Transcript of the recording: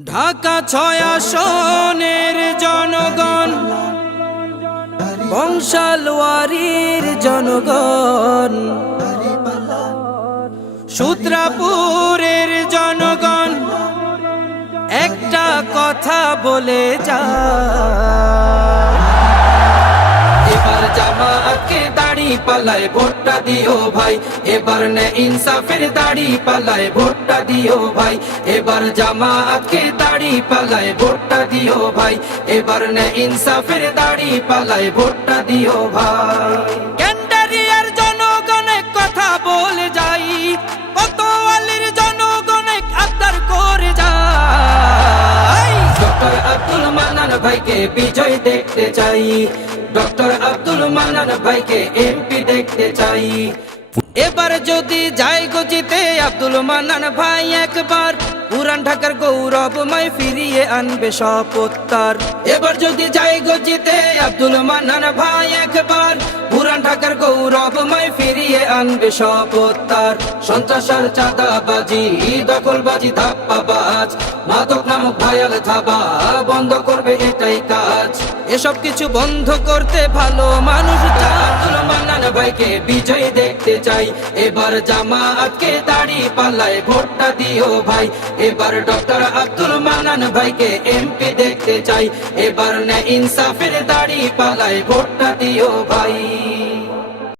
ঢাকা ৬ আসনের জনগণ, বংশালওয়ারির জনগণ, সূত্রাপুরের জনগণ একটা কথা বলে যায়, এবার জামাতকে দাড়ি পাল্লায় ভোটটা দিও ভাই, এবার নে ইনসাফের দাড়ি পাল্লায় ভোটটা দিও ভাই, এবার জামাতকে দাড়ি পাল্লায় ভোটটা দিও ভাই, এবার নে ইনসাফের দাড়ি পাল্লায় ভোটটা দিও ভাই। ক্যান্ডারিয়ার জনগণে কথা বলে যাই, কোতোয়ালির জনগণে আবদার করে যাই, ডক্টর আব্দুল মান্নান ভাইকে বিজয় দেখতে চাই, ডক্টর আব্দুল মান্নান ভাইকে এমপি দেখতে চাই। এবার যদি যাই গো জিতে আব্দুল মান্নান ভাই একবার, পুরান ঢাকার গৌরবময় ফিরিয়ে আনবে শপথ তার। এবার যদি যাই গো জিতে আব্দুল মান্নান ভাই একবার, পুরান ঢাকার গৌরবময় ফিরিয়ে আনবে শপথ তার। সন্ত্রাস আর চাঁদাবাজি, দখলবাজি, ধাপ্পাবাজ, মাদক নামক ভায়াল থাবা বন্ধ করবে এটাই কাজ। এসব কিছু বন্ধ করতে ভালো মানুষ আব্দুল মান্নান ভাইকে বিজয় দেখতে চাই, এবার জামাতকে দাড়ি পাল্লায় ভোটটা দিও ভাই, এবার ডক্টর আব্দুল মান্নান ভাইকে এমপি দেখতে চাই, এবার নে ইনসাফের দাড়ি পাল্লায় ভোটটা দিও ভাই।